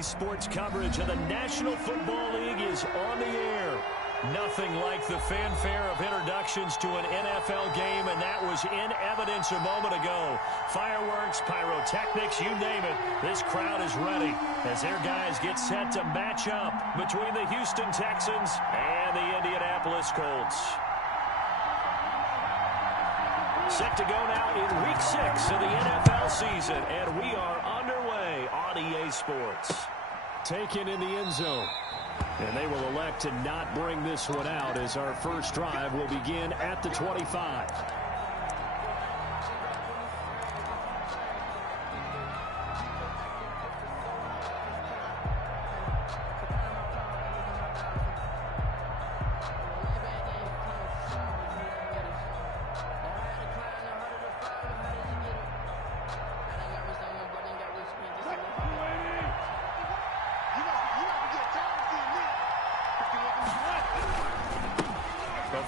Today's sports coverage of the National Football League is on the air. Nothing like the fanfare of introductions to an NFL game, and that was in evidence a moment ago. Fireworks, pyrotechnics, you name it. This crowd is ready as their guys get set to match up between the Houston Texans and the Indianapolis Colts. Set to go now in Week 6 of the NFL season, and we are underway on EA Sports. Taken in the end zone. And they will elect to not bring this one out as our first drive will begin at the 25.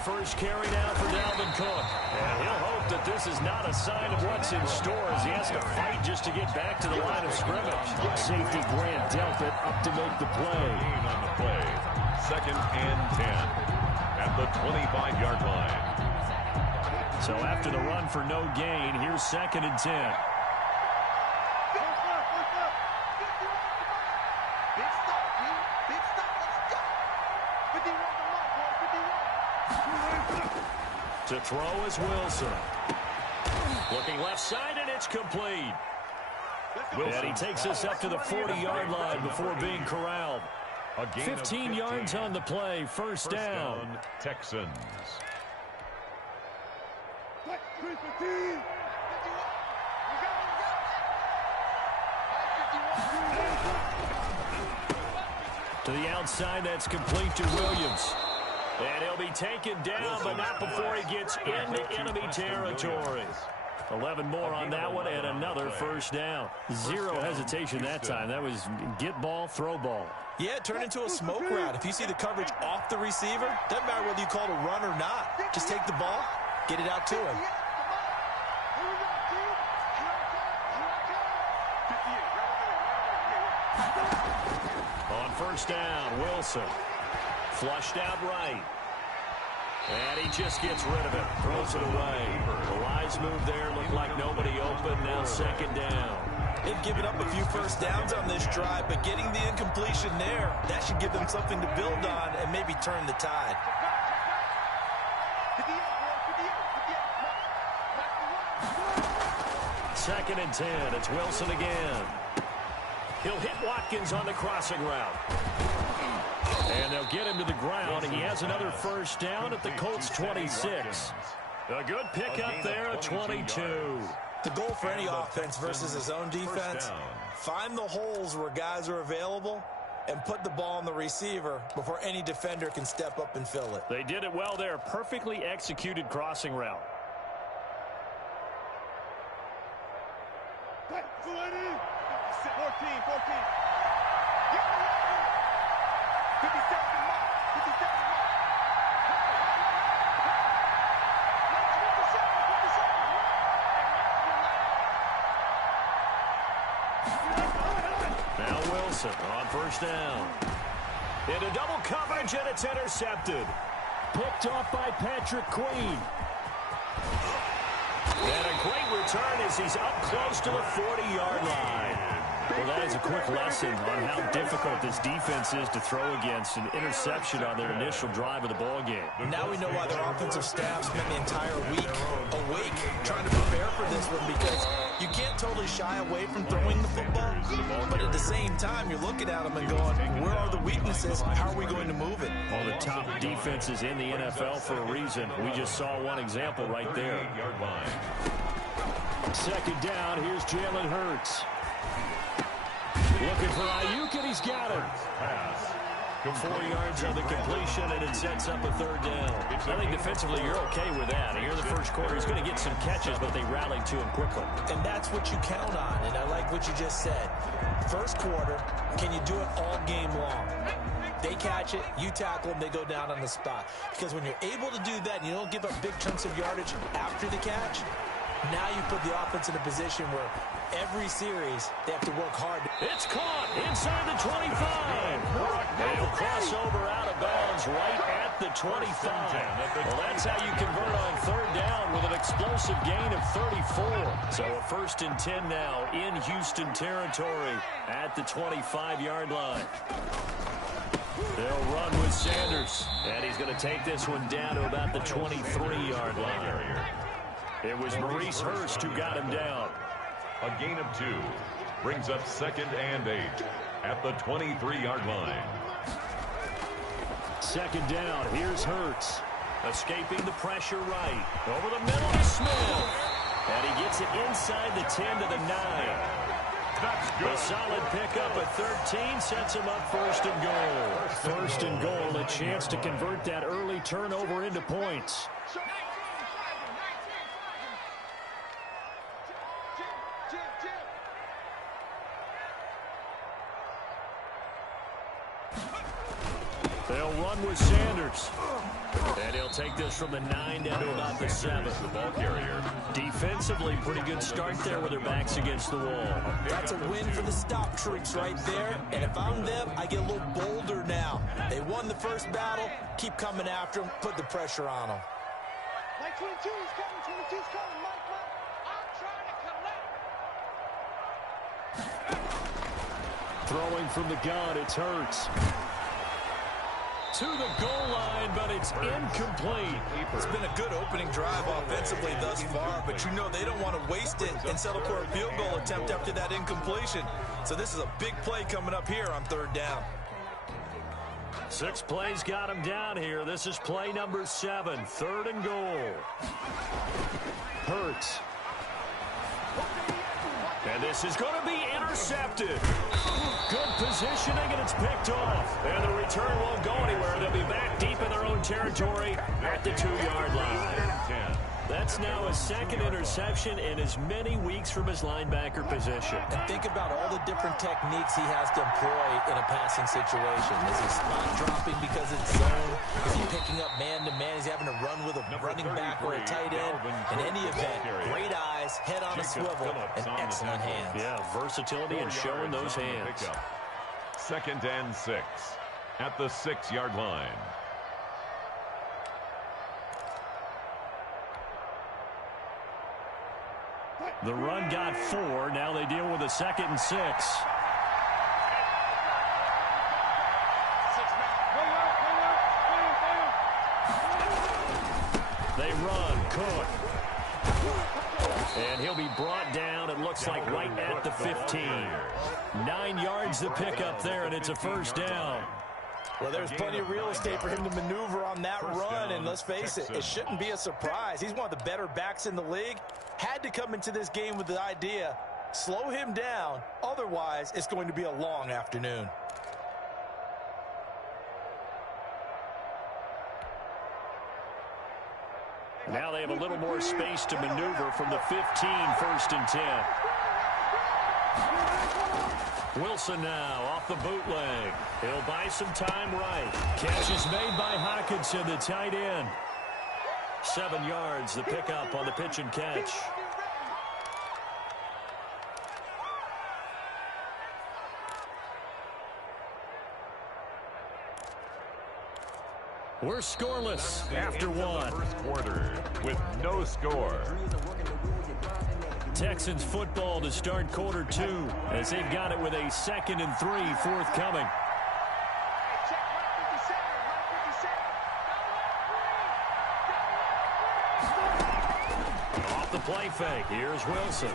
First carry now for Dalvin Cook. And he'll hope that this is not a sign of what's in store as he has to fight just to get back to the line of scrimmage. Safety Grant Delpit up to make the play. On the play, 2nd and 10 at the 25-yard line. So after the run for no gain, here's 2nd and 10. To throw is Wilson. Looking left side, and it's complete. And he takes us up to the 40-yard line before being corralled. 15 yards on the play, first down. Texans. To the outside, that's complete to Williams. And he'll be taken down, but not before he gets into enemy territory. 11 more on that one, and another first down. Zero hesitation that time. That was get ball, throw ball. Yeah, it turned into a smoke route. If you see the coverage off the receiver, doesn't matter whether you call it a run or not. Just take the ball, get it out to him. On first down, Wilson. Flushed out right. And he just gets rid of it. Throws it away. The wise move there. Looked like nobody open. Now 2nd down. They've given up a few first downs on this drive, but getting the incompletion there, that should give them something to build on and maybe turn the tide. Second and 10. It's Wilson again. He'll hit Watkins on the crossing route. And they'll get him to the ground. He has another first down at the Colts 26. A good pickup there at 22. The goal for any offense versus his own defense, find the holes where guys are available and put the ball on the receiver before any defender can step up and fill it. They did it well there. Perfectly executed crossing route. Now Wilson on first down. Into double coverage, and it's intercepted. Picked off by Patrick Queen. And a great return as he's up close to the 40-yard line. Well, that is a quick lesson on how difficult this defense is to throw against. An interception on their initial drive of the ball game. Now we know why their offensive staff spent the entire week awake trying to prepare for this one, because you can't totally shy away from throwing the football, but at the same time, you're looking at them and going, where are the weaknesses? How are we going to move it? All the top defenses in the NFL for a reason. We just saw one example right there. 2nd down, here's Jalen Hurts. Looking for Ayuk, and he's got him. 4 yards on the completion, and it sets up a 3rd down. I think defensively you're okay with that. Here in the first quarter, he's going to get some catches, but they rallied to him quickly. And that's what you count on, and I like what you just said. First quarter, can you do it all game long? They catch it, you tackle them, they go down on the spot. Because when you're able to do that and you don't give up big chunks of yardage after the catch, now you put the offense in a position where every series, they have to work hard. It's caught inside the 25. They'll cross over out of bounds right at the 25. Well, that's how you convert on third down with an explosive gain of 34. So a 1st and 10 now in Houston territory at the 25-yard line. They'll run with Sanders, and he's going to take this one down to about the 23-yard line. It was Maurice Hurst who got him down. A gain of 2 brings up 2nd and 8 at the 23-yard line. 2nd down. Here's Hurts. Escaping the pressure right. Over the middle to Smith. And he gets it inside the 10 to the 9. That's good. A solid pickup at 13 sets him up 1st and goal. 1st and goal, a chance to convert that early turnover into points. They'll run with Sanders. And he'll take this from the 9 down to about the 7. The ball carrier. Defensively, pretty good start there with their backs against the wall. That's a win for the stop troops right there. And if I'm them, I get a little bolder now. They won the first battle. Keep coming after them. Put the pressure on them. Mike 22 is coming. 22's coming. Mike, I'm trying to collect. Throwing from the gun, it's Hurts. To the goal line, but it's incomplete. It's been a good opening drive offensively thus far, but you know they don't want to waste it and settle for a field goal attempt after that incompletion. So this is a big play coming up here on 3rd down. 6 plays got him down here. This is play number 7, 3rd and goal. Hurts. And this is going to be intercepted. Good positioning, and it's picked off. And the return won't go anywhere. They'll be back deep in their own territory at the 2-yard line. That's now his 2nd interception in as many weeks from his linebacker position. And think about all the different techniques he has to employ in a passing situation. Is he spot dropping because it's zone? Is he picking up man-to-man? Is he having to run with a running back or a tight end? In any event, great eyes, head on a swivel, and excellent hands. Yeah, versatility and showing those hands. 2nd and 6 at the 6-yard line. The run got 4. Now they deal with a 2nd and 6. They run. Cook. And he'll be brought down, it looks like, right at the 15. 9 yards to pick up there, and it's a 1st down. Well, there's plenty of real estate for him to maneuver on that run, and let's face it, it shouldn't be a surprise. He's one of the better backs in the league. Had to come into this game with the idea, slow him down, otherwise it's going to be a long afternoon. Now they have a little more space to maneuver from the 15, 1st and 10. Wilson now off the bootleg. He'll buy some time right. Catch is made by Hockenson, the tight end. 7 yards, the pickup on the pitch and catch. We're scoreless after 1. First quarter with no score. Texans football to start quarter 2 as they've got it with a 2nd and 3 forthcoming. Off the play fake. Here's Wilson.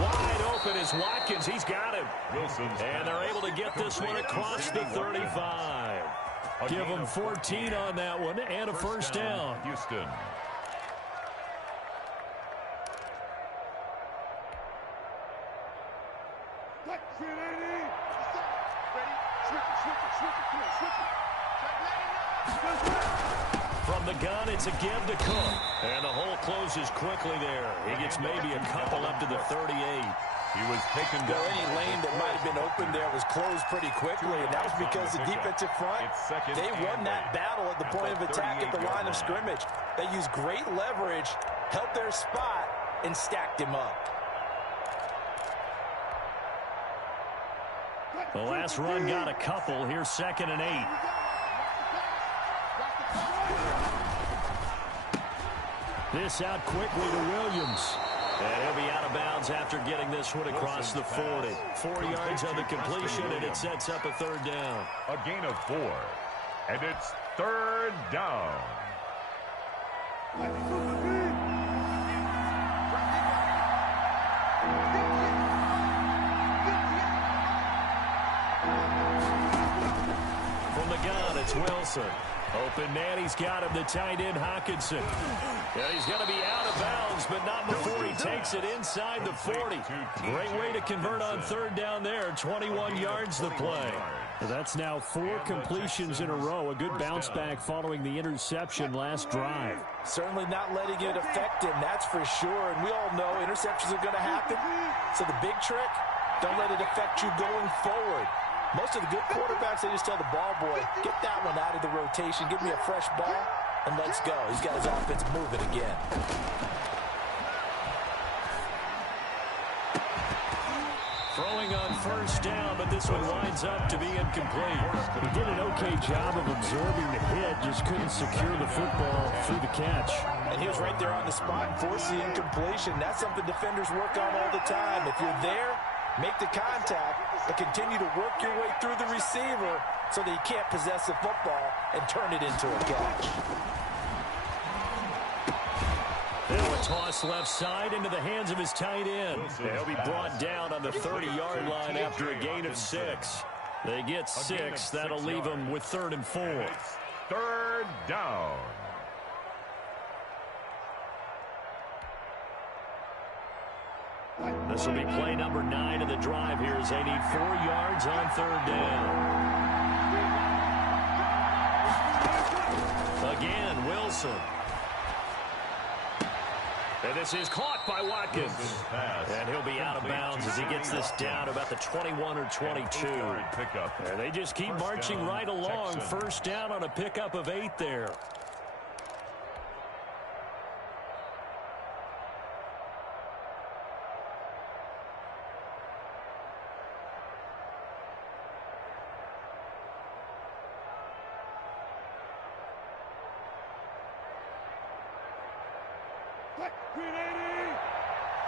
Wide open is Watkins. He's got him. And they're able to get this one across the 35. Give them 14 on that one and a 1st down. Houston. From the gun, it's a give to Cook. And the hole closes quickly there. He gets maybe a couple up to the 38. He was taken down. Any lane that might have been open there was closed pretty quickly, and that was because the defensive front, they won that battle at the point of attack at the line of scrimmage. They used great leverage, held their spot, and stacked him up. The last run got a couple. Here's 2nd and 8. This out quickly to Williams. And he'll be out of bounds after getting this one across the 40. 4 yards on the completion, and it sets up a 3rd down. A gain of 4. And it's 3rd down. From the gun, it's Wilson. Open man, he's got him, the tight end, Hawkinson. Yeah, he's going to be out of bounds, but not before he takes it inside the 40. Great way to convert on 3rd down there. 21 yards the play. That's now 4 completions in a row. A good bounce back following the interception last drive. Certainly not letting it affect him, that's for sure. And we all know interceptions are going to happen. So the big trick, don't let it affect you going forward. Most of the good quarterbacks, they just tell the ball boy, get that one out of the rotation, give me a fresh ball, and let's go. He's got his offense moving again. Throwing on 1st down, but this one winds up to be incomplete. He did an okay job of absorbing the hit, just couldn't secure the football through the catch. And he was right there on the spot and forced the incompletion. That's something defenders work on all the time. If you're there, make the contact, but continue to work your way through the receiver so that you can't possess the football and turn it into a catch. They'll toss left side into the hands of his tight end. They'll be brought down on the 30-yard line after a gain of 6. They get 6. That'll leave them with 3rd and 4. 3rd down. This will be play number 9 of the drive here as they need 4 yards on 3rd down. Again, Wilson. And this is caught by Watkins. And he'll be out of bounds as he gets this down about the 21 or 22. And they just keep marching right along. 1st down on a pickup of 8 there. Green 80!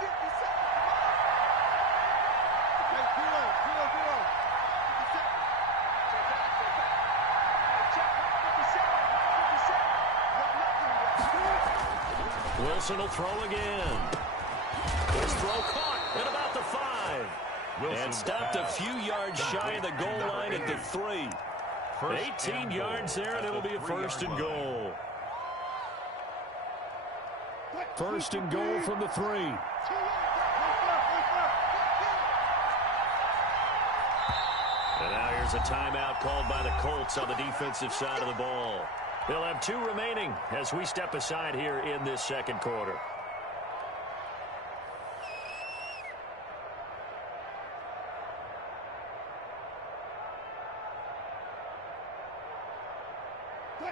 57! Wilson will throw again. His throw caught at about the 5. And stopped a few yards shy of the goal line at the 3. 18 yards there, and it'll be a 1st and goal. 1st and goal from the 3. And now here's a timeout called by the Colts on the defensive side of the ball. They'll have 2 remaining as we step aside here in this 2nd quarter.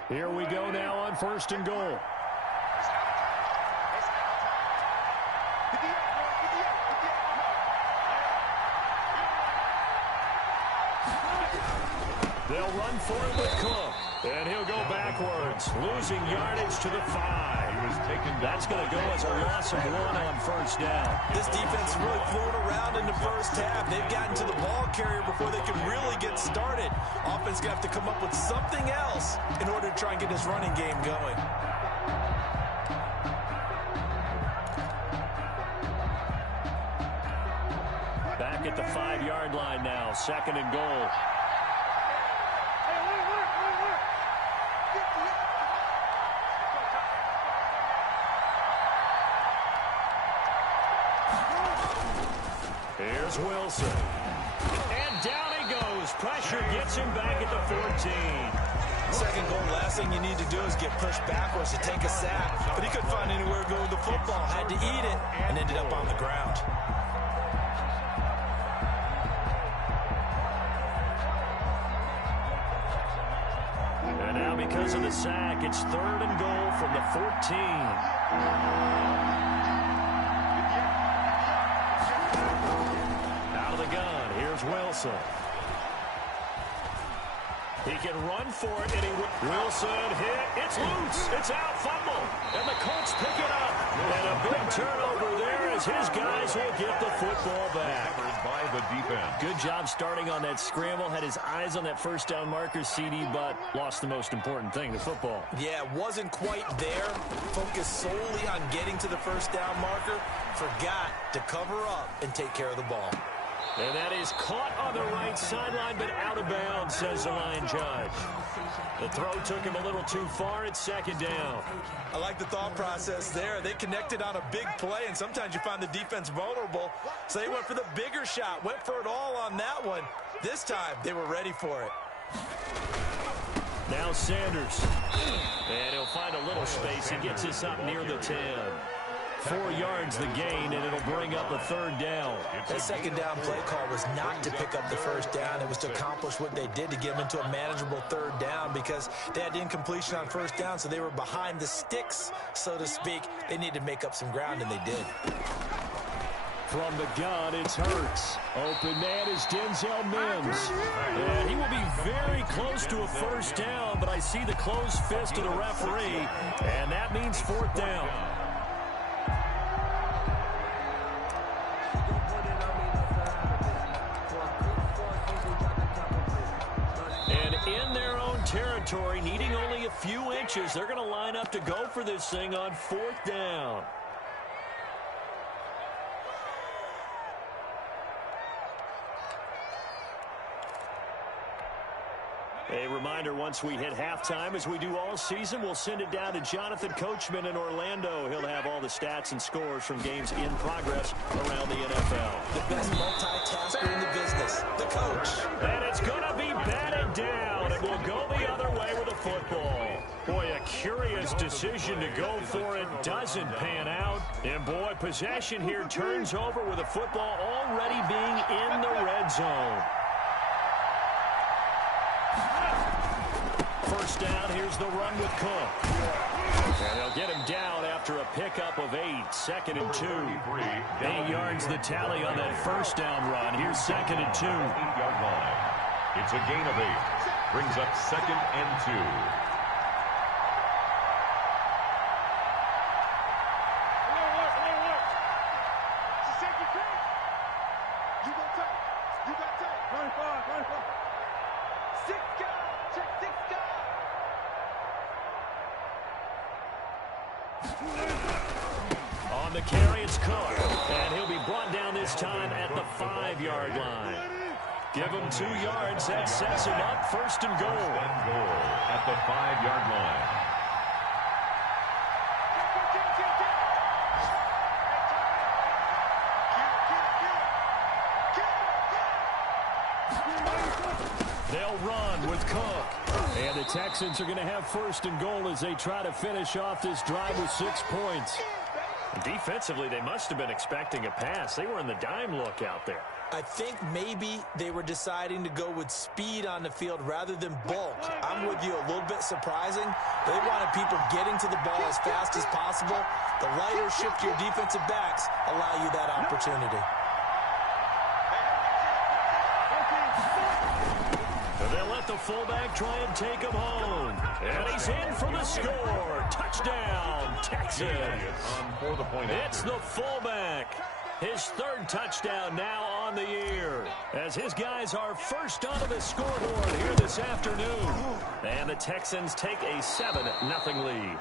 Here we go now on 1st and goal. They'll run for it with Cook. And he'll go backwards, losing yardage to the 5. That's going to go as a loss of 1 on 1st down. This defense really flew around in the 1st half. They've gotten to the ball carrier before they can really get started. Offense going to have to come up with something else in order to try and get this running game going. Back at the 5-yard line now, 2nd and goal. Here's Wilson. And down he goes. Pressure gets him back at the 14. 2nd goal, last thing you need to do is get pushed backwards to take a sack. But he couldn't find anywhere to go with the football. Had to eat it and ended up on the ground. And now because of the sack, it's 3rd and goal from the 14. Wilson. He can run for it, and Wilson hit. It's loose. It's out, fumble. And the Colts pick it up. And a big turnover there as his guys will get the football back. By the defense. Good job starting on that scramble. Had his eyes on that first down marker, CD, but lost the most important thing, the football. Yeah, wasn't quite there. Focused solely on getting to the first down marker. Forgot to cover up and take care of the ball. And that is caught on the right sideline, but out of bounds, says the line judge. The throw took him a little too far. It's second down. I like the thought process there. They connected on a big play, and sometimes you find the defense vulnerable. So they went for the bigger shot, went for it all on that one. This time, they were ready for it. Now Sanders. And he'll find a little space. He gets us up near the 10. 4 yards the gain, and it'll bring up a third down. That second down play call was not to pick up the first down. It was to accomplish what they did to get them into a manageable third down because they had incompletion on first down, so they were behind the sticks, so to speak. They needed to make up some ground, and they did. From the gun, it's Hurts. Open man is Denzel Mims. And he will be very close to a first down, but I see the closed fist of the referee, and that means fourth down. Territory, needing only a few inches. They're going to line up to go for this thing on fourth down. A reminder, once we hit halftime, as we do all season, we'll send it down to Jonathan Coachman in Orlando. He'll have all the stats and scores from games in progress around the NFL. The best multitasker in the business, the coach. And it's going to be batted down, and we'll go the other way with a football. Boy, a curious decision to go for it. Doesn't pan out. And, boy, possession here turns over with a football already being in the red zone. First down, here's the run with Cook. And they'll get him down after a pickup of 8. 2nd and 2. 8 yards the tally on that first down run. Here's 2nd and 2. 8-yard line. It's a gain of 8. Brings up 2nd and 2. On the carry, it's Cook. And he'll be brought down this time at the 5-yard line. Give him 2 yards. That sets him up 1st and goal. At the 5-yard line. They'll run with Cook. And the Texans are going to have 1st and goal as they try to finish off this drive with 6 points. Defensively, they must have been expecting a pass. They were in the dime look out there. I think maybe they were deciding to go with speed on the field rather than bulk. I'm with you, a little bit surprising. They wanted people getting to the ball as fast as possible. The lighter shift your defensive backs allow you that opportunity. They'll let the fullback try and take him home. And he's in for the score. Touchdown, Texans. It's the fullback. His 3rd touchdown now on the year, as his guys are first onto the scoreboard here this afternoon. And the Texans take a 7-0 lead.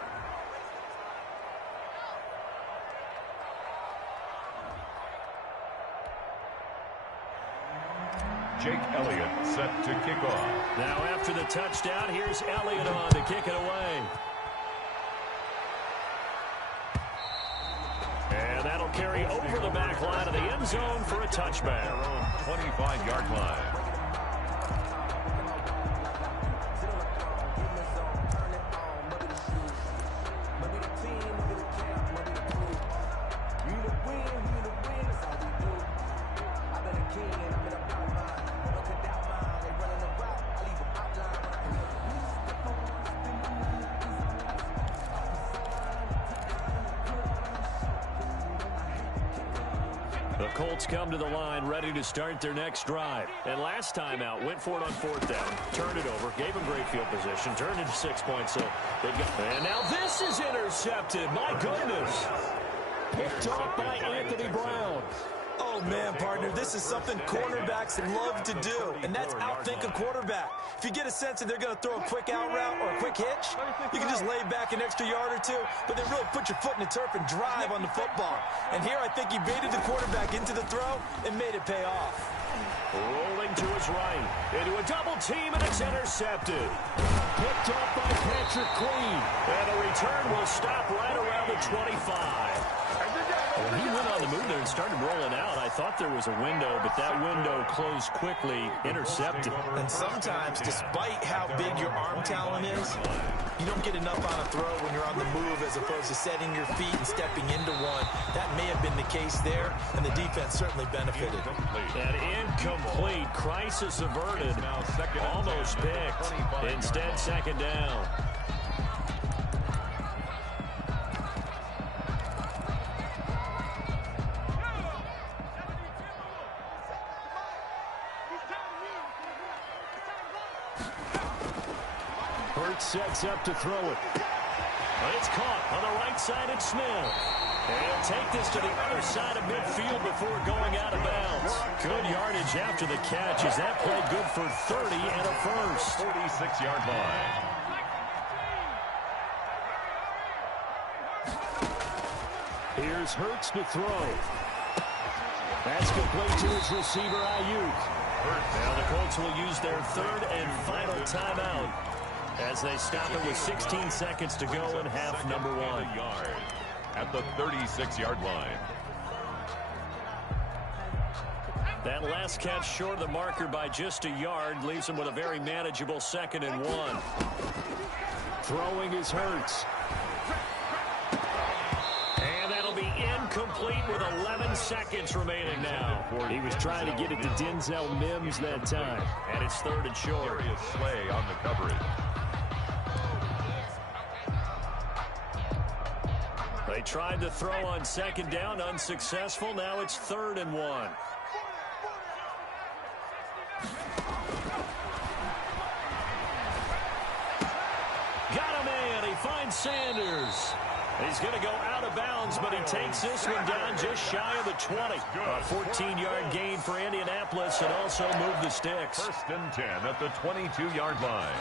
Jake Elliott set to kick off. Now after the touchdown, here's Elliott on to kick it away. And that'll carry over the back line of the end zone for a touchback. 25-yard line. The Colts come to the line ready to start their next drive. And last time out, went for it on fourth down, turned it over, gave them great field position, turned it to 6 points. So they've got. And now this is intercepted. My goodness. Picked off by Anthony Brown. Oh, man, partner, this is something cornerbacks love to do, and that's outthink a quarterback. If you get a sense that they're going to throw a quick out route or a quick hitch, you can just lay back an extra yard or two, but then really put your foot in the turf and drive on the football. And here I think he baited the quarterback into the throw and made it pay off. Rolling to his right, into a double team, and it's intercepted. Picked off by Patrick Queen, and the return will stop right around the 25. When he went on the move there and started rolling out, I thought there was a window, but that window closed quickly, intercepted. And sometimes, despite how big your arm talent is, you don't get enough on a throw when you're on the move as opposed to setting your feet and stepping into one. That may have been the case there, and the defense certainly benefited. An incomplete, crisis averted, almost picked. Instead, second down. Sets up to throw it. It's caught on the right side. It's Smith. And he'll take this to the other side of midfield before going out of bounds. Good yardage after the catch. Is that play good for 30 and a first? 46-yard line. Here's Hurts to throw. That's complete to his receiver, Ayuk. Now the Colts will use their third and final timeout as they stop it with 16 seconds to go in half number one. At the 36-yard line. That last catch short of the marker by just a yard leaves him with a very manageable 2nd and 1. Throwing is Hurts. And that'll be incomplete with 11 seconds remaining now. He was trying to get it to Denzel Mims that time. And it's 3rd and short. Darius Slay on the coverage. They tried to throw on 2nd down, unsuccessful. Now it's 3rd and 1. Got a man. He finds Sanders. He's going to go out of bounds, but he takes this one down just shy of the 20. A 14-yard gain for Indianapolis and also moved the sticks. 1st and 10 at the 22-yard line.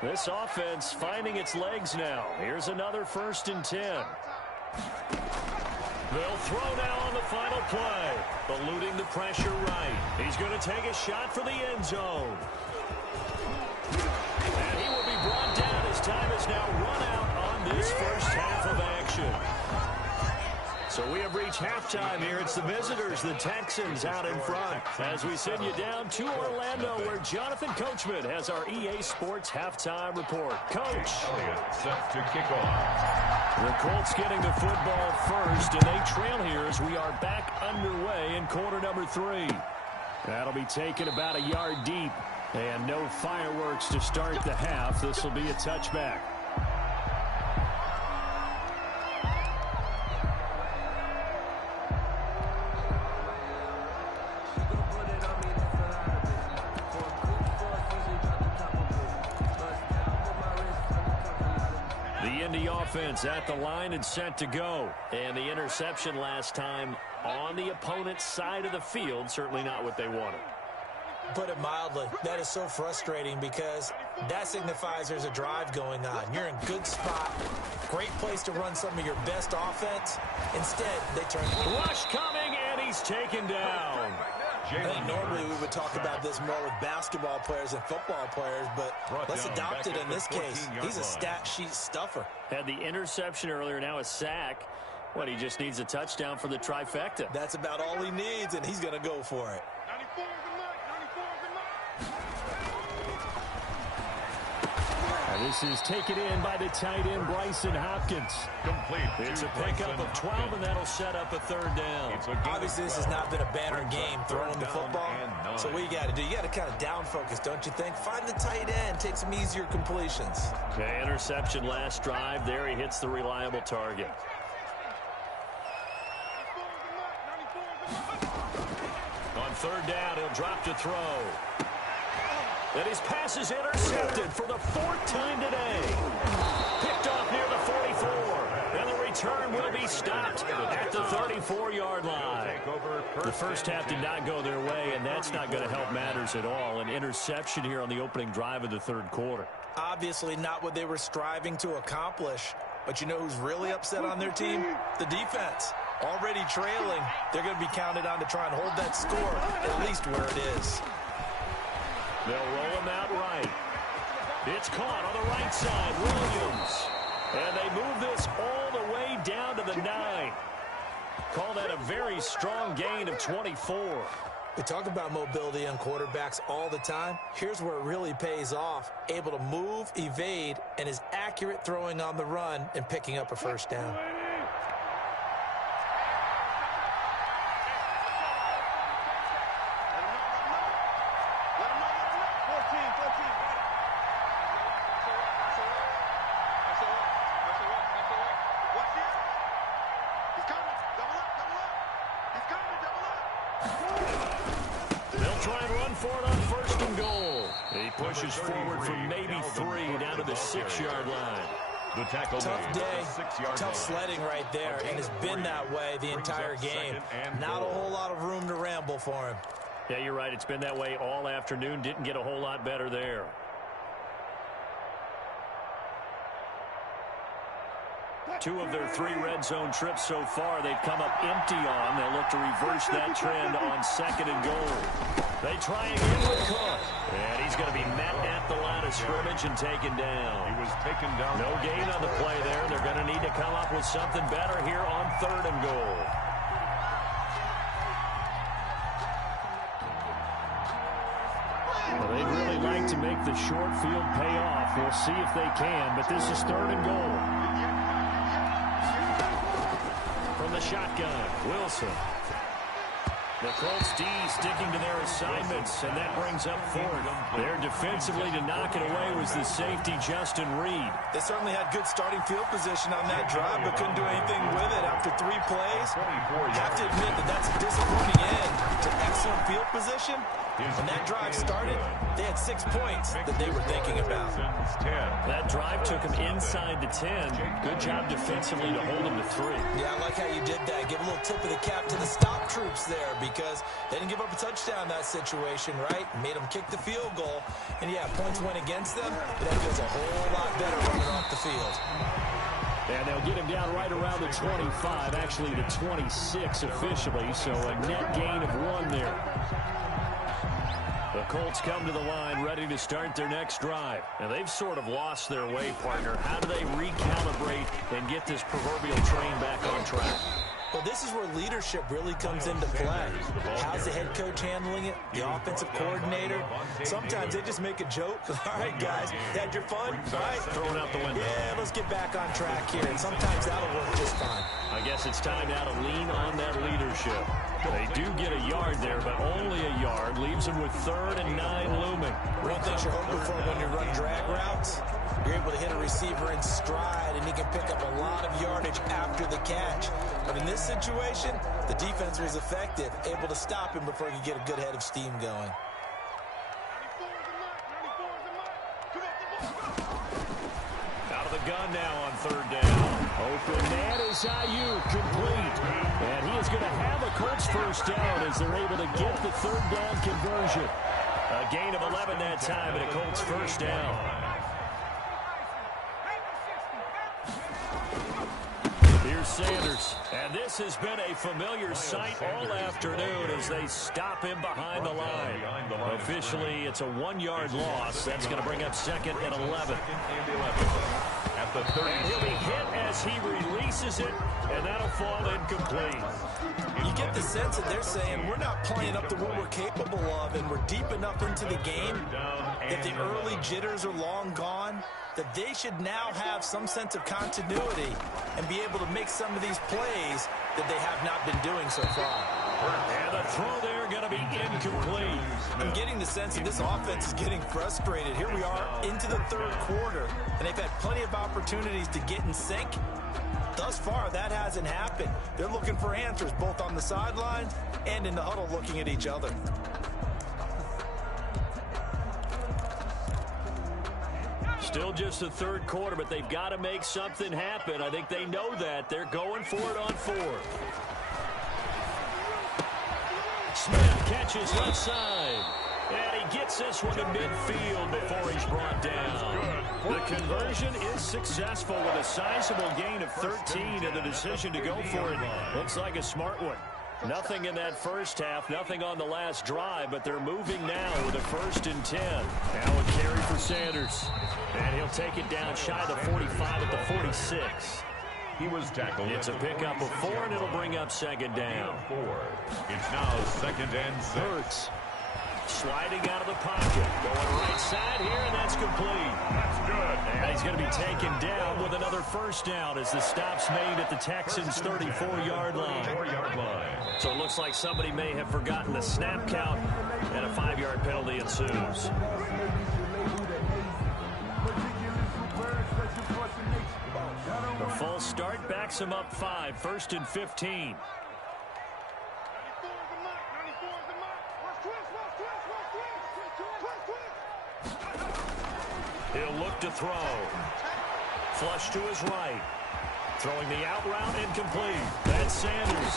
This offense finding its legs now. Here's another 1st and 10. They'll throw now on the final play. Eluding the pressure right. He's going to take a shot for the end zone. And he will be brought down as time is now run out on this first half of action. So we have reached halftime here. It's the visitors, the Texans, out in front. As we send you down to Orlando, where Jonathan Coachman has our EA Sports halftime report. Coach. Set to kick off. The Colts getting the football first, and they trail here as we are back underway in quarter number 3. That'll be taken about a yard deep, and no fireworks to start the half. This will be a touchback. Offense at the line and set to go. And the interception last time on the opponent's side of the field. Certainly not what they wanted. Put it mildly, that is so frustrating because that signifies there's a drive going on. You're in good spot. Great place to run some of your best offense. Instead, they turn. Rush coming, and he's taken down. I think normally we would talk about this more with basketball players and football players, but let's adopt it in this case. He's a stat sheet stuffer. Had the interception earlier, now a sack. What, he just needs a touchdown for the trifecta. That's about all he needs, and he's going to go for it. This is taken in by the tight end, Bryson Hopkins. Complete. It's a pickup of 12, and that'll set up a 3rd down. Obviously, this has not been a banner game throwing the football. So what you got to do, you got to kind of down focus, don't you think? Find the tight end, take some easier completions. Okay, interception last drive. There he hits the reliable target. third down, he'll drop to throw. And his pass is intercepted for the fourth time today. Picked off near the 44. And the return will be stopped at the 34-yard line. The first half did not go their way, and that's not going to help matters at all. An interception here on the opening drive of the third quarter. Obviously not what they were striving to accomplish. But you know who's really upset on their team? The defense. Already trailing, they're going to be counted on to try and hold that score at least where it is. They'll roll him out right. It's caught on the right side. Williams. And they move this all the way down to the 9. Call that a very strong gain of 24. We talk about mobility on quarterbacks all the time. Here's where it really pays off. Able to move, evade, and is accurate throwing on the run and picking up a first down. Pushes forward from maybe 3 down to the 6-yard line. The tackle. Tough day, tough sledding right there, and it's been that way the entire game. Not a whole lot of room to ramble for him. Yeah, you're right. It's been that way all afternoon. Didn't get a whole lot better there. Two of their 3 red zone trips so far, they've come up empty on. They'll look to reverse that trend on 2nd and goal. They try again with Cook. And he's going to be met at the line of scrimmage and taken down. He was taken down. No gain on the play there. They're going to need to come up with something better here on 3rd and goal. Well, they'd really like to make the short field pay off. We'll see if they can, but this is 3rd and goal. From the shotgun, Wilson. The Colts D sticking to their assignments, and that brings up 4th. There defensively to knock it away was the safety, Justin Reed. They certainly had good starting field position on that drive, but couldn't do anything with it after 3 plays. Have to admit that that's a disappointing end to excellent field position. When that drive started, they had 6 points that they were thinking about. That drive took them inside the 10. Good job defensively to hold them to 3. Yeah, I like how you did that. Give a little tip of the cap to the stop troops there because they didn't give up a touchdown in that situation, right? Made them kick the field goal. And, yeah, points went against them, but that feels a whole lot better running off the field. And they'll get him down right around the 25, actually the 26 officially, so a net gain of 1 there. The Colts come to the line ready to start their next drive. And they've sort of lost their way, partner. How do they recalibrate and get this proverbial train back on track? Well, this is where leadership really comes into play. How's the head coach handling it? The offensive coordinator? Sometimes they just make a joke. All right, guys, had your fun? All right. Throw it out the window. Yeah, let's get back on track here. And sometimes that'll work just fine. I guess it's time now to lean on that leadership. They do get a yard there, but only a yard. Leaves them with 3rd and 9 looming. One thing you're hoping for when you run drag routes, you're able to hit a receiver in stride, and he can pick up a lot of yardage after the catch. But in this situation, the defense was effective, able to stop him before he could get a good head of steam going. Out of the gun now on 3rd down. Open man is Ayuk, complete. And he is going to have a Colts first down as they're able to get the 3rd down conversion. A gain of 11 that time and a Colts first down. Here's Sanders. And this has been a familiar sight all afternoon as they stop him behind the line. Officially, it's a 1-yard loss. That's going to bring up 2nd and 11. At the 30. And he'll be hit as he releases it, and that'll fall incomplete. You get the sense that they're saying we're not playing up to what we're capable of, and we're deep enough into the game that the early jitters are long gone, that they should now have some sense of continuity and be able to make some of these plays that they have not been doing so far. And the throw there going to be incomplete. I'm getting the sense that this offense is getting frustrated. Here we are into the third quarter, and they've had plenty of opportunities to get in sync. Thus far, that hasn't happened. They're looking for answers both on the sidelines and in the huddle looking at each other. Still just the third quarter, but they've got to make something happen. I think they know that. They're going for it on fourth. Smith catches left side. And he gets this one to midfield before he's brought down. The conversion is successful with a sizable gain of 13, and the decision to go for it looks like a smart one. Nothing in that first half, nothing on the last drive, but they're moving now with a 1st and 10. Now a carry for Sanders. And he'll take it down shy of the 45 at the 46. He was tackled. It's a pickup of 4, and it'll bring up 2nd down. 4. It's now 2nd and 6. Hurts sliding out of the pocket. Going right side here, and that's complete. That's good. And he's going to be taken down with another 1st down as the stop's made at the Texans' 34-yard line. 4-yard line. So it looks like somebody may have forgotten the snap count, and a 5-yard penalty ensues. The false start backs him up 5, 1st and 15. He'll look to throw. Flush to his right. Throwing the out route incomplete. That's Sanders.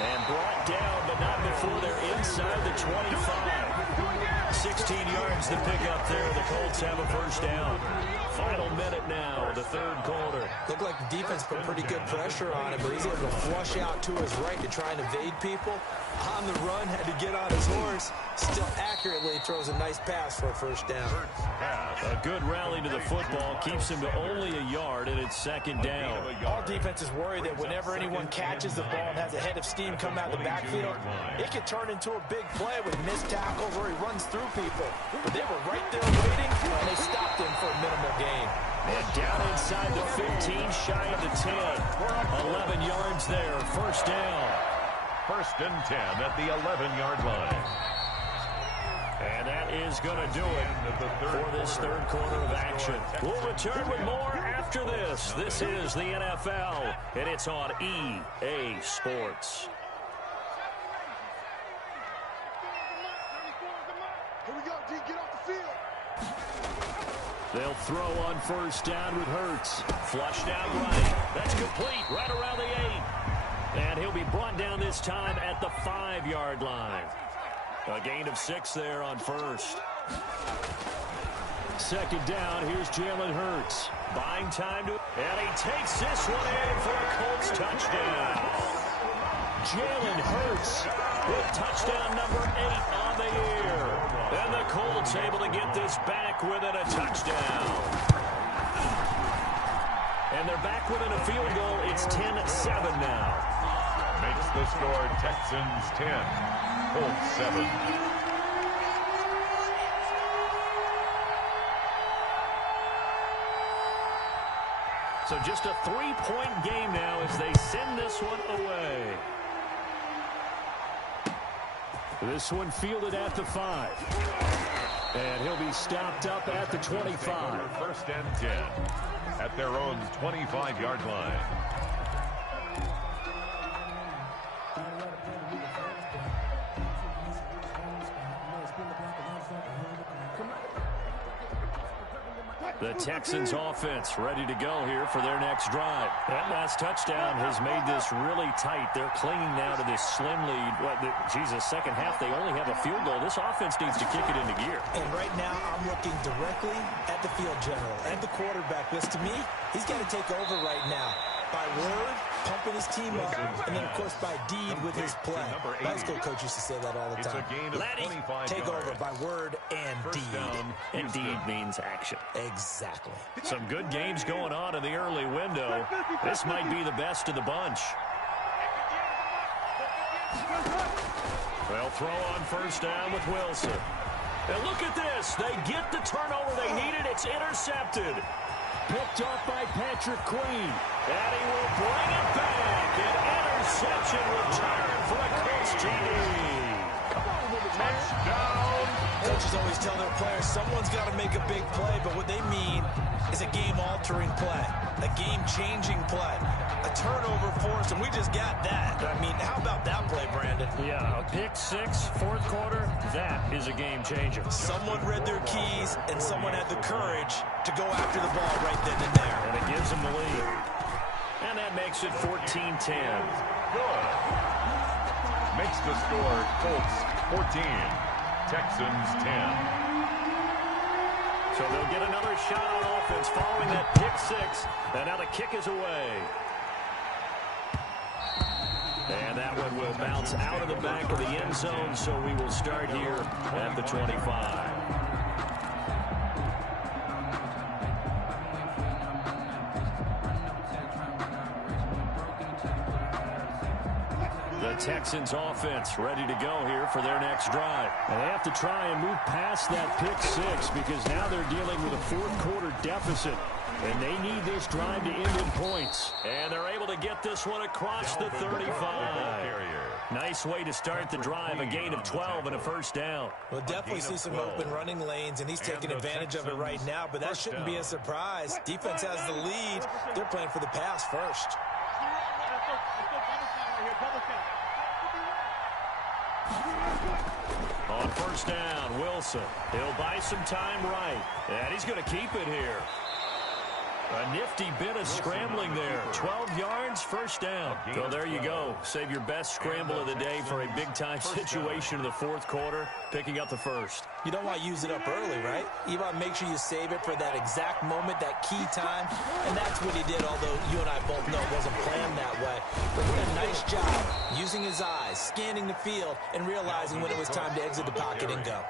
And brought down, but not before they're inside the 25. 16 yards to pick up there. The Colts have a 1st down. Final minute now, the third quarter. Looked like the defense put pretty good pressure on him, but he's able to flush out to his right to try and evade people. On the run, had to get on his horse. Still accurately throws a nice pass for a 1st down. A good rally to the football keeps him to only a yard, and it's 2nd down. All defenses worry that whenever anyone catches the ball and has a head of steam come out the backfield, it can turn into a big play with missed tackles or he runs through people. But they were right there waiting, and they stopped him for a minimal gain. And down inside the 15, shy of the 10. 11 yards there, 1st down. 1st and 10 at the 11-yard line. And that is going to do it for this third quarter of action. We'll return with more after this. This is the NFL, and it's on EA Sports. Here we go, D, get off the field. They'll throw on 1st down with Hurts. Flushed out right. That's complete, right around the 8. And he'll be brought down this time at the 5-yard line. A gain of 6 there on 1st. 2nd down, here's Jalen Hurts. Buying time to... And he takes this one in for a Colts touchdown. Jalen Hurts with touchdown number 8 on the year. And the Colts able to get this back within a touchdown. And they're back within a field goal. It's 10-7 now. Makes the score Texans 10, Colts 7. So just a 3-point game now as they send this one away. This one fielded at the 5. And he'll be stopped up at the 25. 1st and 10 at their own 25-yard line. The Texans offense ready to go here for their next drive. That last touchdown has made this really tight. They're clinging now to this slim lead. Second half, they only have a field goal. This offense needs to kick it into gear. And right now, I'm looking directly at the field general and the quarterback. Because to me, he's got to take over right now. By word, pumping his team up, and then, of course, by deed with his play. My high school coach used to say that all the time. Laddie, take over by word and deed. And deed means action. Exactly. Some good games going on in the early window. This might be the best of the bunch. They'll throw on 1st down with Wilson. And look at this. They get the turnover they needed. It's intercepted. Picked off by Patrick Queen. And he will bring it back. An interception return for a Colts TD. Touchdown. Coaches always tell their players someone's got to make a big play, but what they mean is a game-altering play, a game-changing play, a turnover force, and we just got that. I mean, how about that play, Brandon? Yeah, a pick six, fourth quarter, that is a game changer. Someone read their keys, and someone had the courage to go after the ball right then and there. And it gives them the lead. And that makes it 14-10. Good. Makes the score Colts 14, Texans 10. So they'll get another shot on offense following that pick six. And now the kick is away. And that one will bounce out of the back of the end zone, so we will start here at the 25. The Texans offense ready to go here for their next drive. And they have to try and move past that pick six because now they're dealing with a fourth quarter deficit. And they need this drive to end in points. And they're able to get this one across the 35. Nice way to start the drive, a gain of 12 and a first down. We'll definitely see some open running lanes, and he's taking advantage of it right now, but that shouldn't be a surprise. Defense has the lead. They're playing for the pass first. On first down, Wilson. He'll buy some time right. And he's going to keep it here. A nifty bit of scrambling there. 12 yards, first down. So there you go. Save your best scramble of the day for a big-time situation in the fourth quarter, picking up the first. You don't want to use it up early, right? You want to make sure you save it for that exact moment, that key time. And that's what he did, although you and I both know it wasn't planned that way. But he did a nice job using his eyes, scanning the field, and realizing when it was time to exit the pocket and go.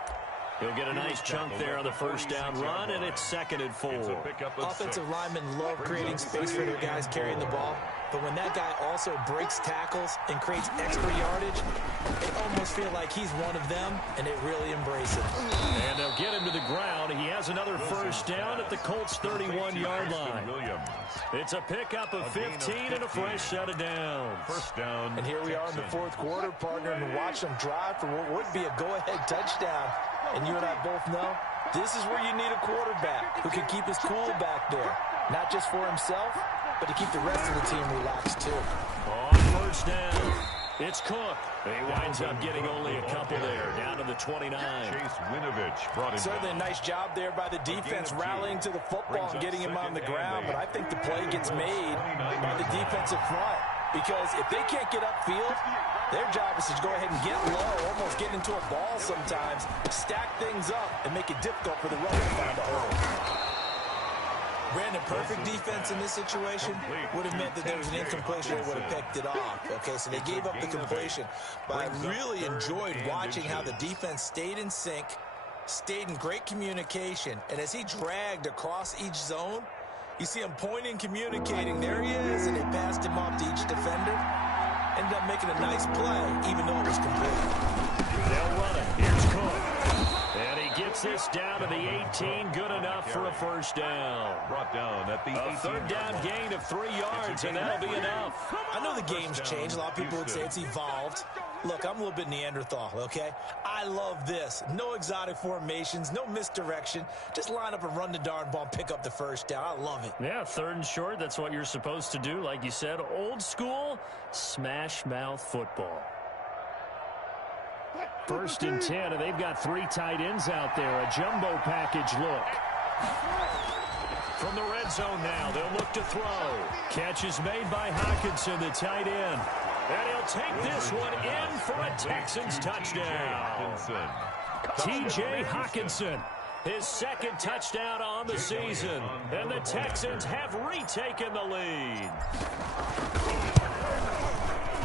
He'll get a nice chunk there on the first down run, and it's 2nd and 4. Offensive linemen love creating space for their guys carrying the ball, but when that guy also breaks tackles and creates extra yardage, it almost feels like he's one of them, and they really embrace it. And they'll get him to the ground. He has another first down at the Colts' 31-yard line. It's a pickup of 15 and a fresh set of downs. First down. And here we are in the fourth quarter, partner, and watch them drive for what would be a go-ahead touchdown. And you and I both know this is where you need a quarterback who can keep his cool back there. Not just for himself, but to keep the rest of the team relaxed too. On first down, it's Cook. He winds up getting only a couple there, down to the 29. Chase Winovich brought him Certainly down. a nice job there by the defense rallying to the football and getting him on the ground, but I think the play gets made by the defensive front. Because if they can't get upfield, their job is to go ahead and get low, almost get into a ball sometimes, stack things up, and make it difficult for the runner to find a hole. Brandon, perfect defense in this situation would have meant that there was an incompletion. They would have picked it off. Okay, so they gave up the completion. But I really enjoyed watching how the defense stayed in sync, stayed in great communication, and as he dragged across each zone, you see him pointing, communicating. There he is, and they passed him off to each defender. Ended up making a nice play, even though it was complete. They'll run it. Here's Cook. And he gets this down to the 18. Good enough for a first down. Brought down at the A third down gain of 3 yards, and that'll be enough. I know the game's changed. A lot of people would say it's evolved. Look, I'm a little bit Neanderthal, okay? I love this. No exotic formations, no misdirection. Just line up and run the darn ball and pick up the first down. I love it. Yeah, 3rd and short, that's what you're supposed to do. Like you said, old school, smash mouth football. 1st and 10, and they've got 3 tight ends out there. A jumbo package look. From the red zone now, they'll look to throw. Catch is made by Hockenson, the tight end. And he'll take this one in for a Texans touchdown. T.J. Hockenson, his 2nd touchdown on the season. And the Texans have retaken the lead.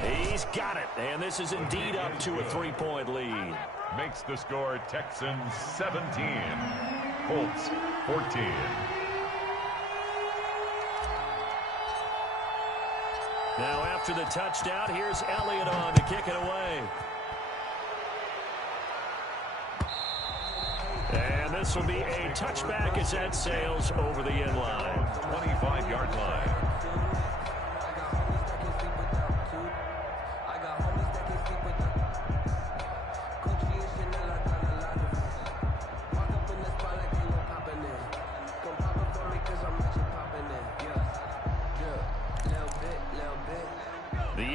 He's got it, and this is indeed up to a 3-point lead. Makes the score Texans 17, Colts 14. Now after the touchdown, here's Elliott on to kick it away. And this will be a touchback as that sails over the end line. 25-yard line.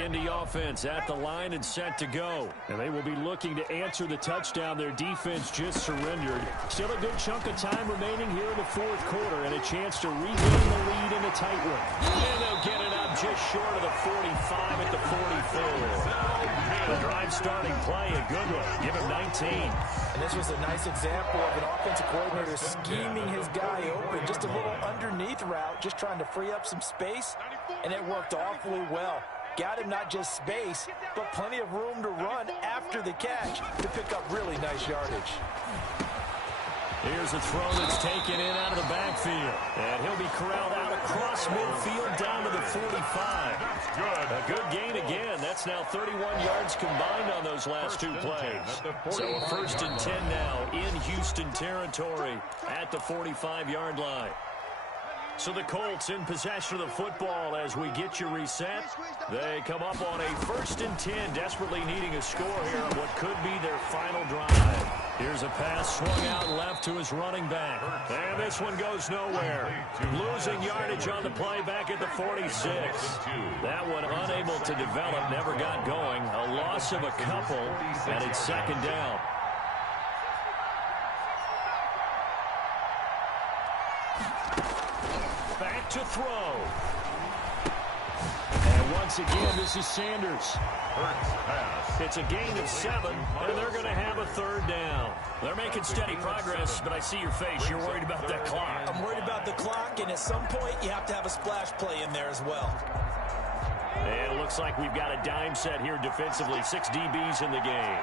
Indy offense at the line and set to go. And they will be looking to answer the touchdown their defense just surrendered. Still a good chunk of time remaining here in the fourth quarter and a chance to regain the lead in a tight one. And they'll get it up just short of the 45 at the 44. The drive starting play, a good one. Give him 19. And this was a nice example of an offensive coordinator scheming his guy open. Just a little underneath route, just trying to free up some space, and it worked awfully well. Got him not just space, but plenty of room to run after the catch to pick up really nice yardage. Here's a throw that's taken in out of the backfield. And he'll be corralled out across midfield down to the 45. That's good. A good gain again. That's now 31 yards combined on those last two plays. So first and 10 now in Houston territory at the 45-yard line. So the Colts in possession of the football as we get you reset. They come up on a first and 10, desperately needing a score here on what could be their final drive. Here's a pass swung out left to his running back. And this one goes nowhere. Losing yardage on the play back at the 46. That one unable to develop, never got going. A loss of a couple, and it's second down. Back to throw. And once again, this is Sanders. It's a gain of 7, and they're going to have a third down. They're making steady progress, but I see your face. You're worried about that clock. I'm worried about the clock, and at some point, you have to have a splash play in there as well. And it looks like we've got a dime set here defensively. 6 DBs in the game.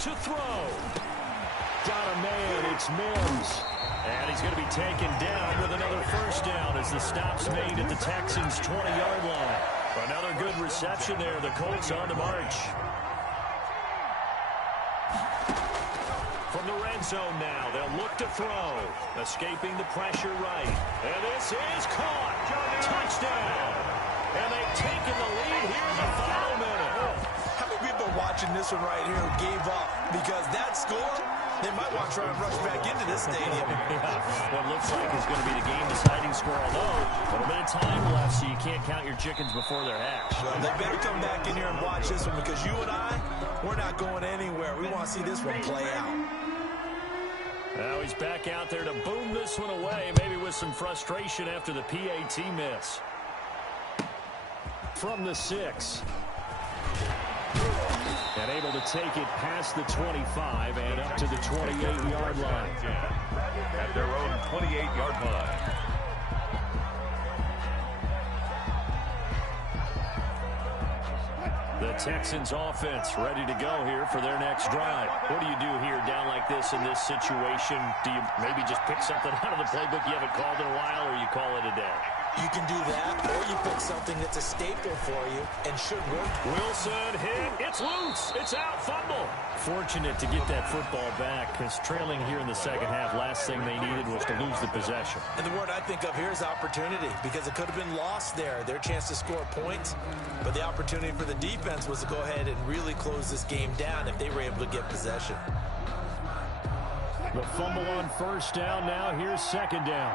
To throw. Got a man, it's Mims. And he's going to be taken down with another first down as the stop's made at the Texans' 20-yard line. Another good reception there. The Colts on the march. From the red zone now, they'll look to throw. Escaping the pressure right. And this is caught. Touchdown. And they've taken the lead here in the final minute. People watching this one right here who gave up because that score, they might want to try and rush back into this stadium. Yeah, what looks like is going to be the game-deciding score, although a little bit of time left, so you can't count your chickens before they're hatched. Well, they better come back in here and watch this one because you and I, we're not going anywhere. We want to see this one play out. Now he's back out there to boom this one away, maybe with some frustration after the PAT miss. From the 6. And able to take it past the 25 and up to the 28-yard line. At their own 28-yard line. The Texans offense ready to go here for their next drive. What do you do here down like this in this situation? Do you maybe just pick something out of the playbook you haven't called in a while, or you call it a day? You can do that, or you pick something that's a staple for you and should work. Wilson hit. It's loose. It's out. Fumble. Fortunate to get that football back because trailing here in the second half, last thing they needed was to lose the possession. And the word I think of here is opportunity because it could have been lost there. Their chance to score points, but the opportunity for the defense was to go ahead and really close this game down if they were able to get possession. The fumble on first down. Now here's second down.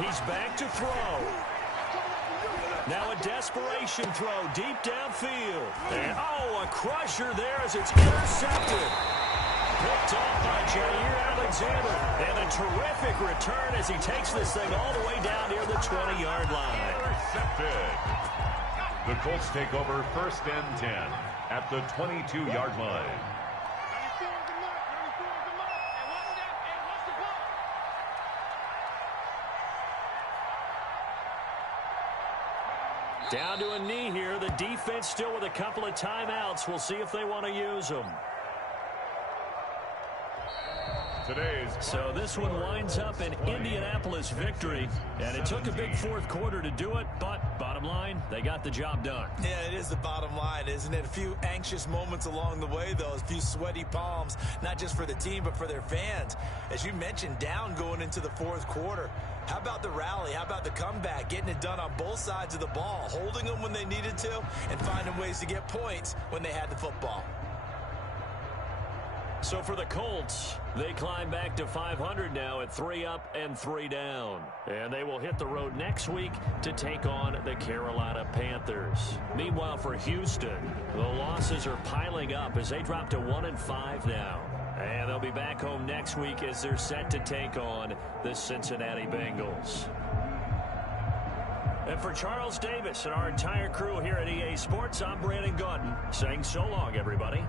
He's back to throw. Now a desperation throw deep downfield. And, a crusher there as it's intercepted. Picked off by Jair Alexander. And a terrific return as he takes this thing all the way down near the 20-yard line. Intercepted. The Colts take over first and 10 at the 22-yard line. Down to a knee here. The defense still with a couple of timeouts. We'll see if they want to use them. So this one winds up an Indianapolis victory, and it took a big fourth quarter to do it, but bottom line, they got the job done. Yeah, it is the bottom line, isn't it? A few anxious moments along the way, though, a few sweaty palms, not just for the team, but for their fans. As you mentioned, down going into the fourth quarter. How about the rally? How about the comeback? Getting it done on both sides of the ball, holding them when they needed to, and finding ways to get points when they had the football. So for the Colts, they climb back to 500 now at 3 up and 3 down. And they will hit the road next week to take on the Carolina Panthers. Meanwhile, for Houston, the losses are piling up as they drop to 1-5 now. And they'll be back home next week as they're set to take on the Cincinnati Bengals. And for Charles Davis and our entire crew here at EA Sports, I'm Brandon Gaudin saying so long, everybody.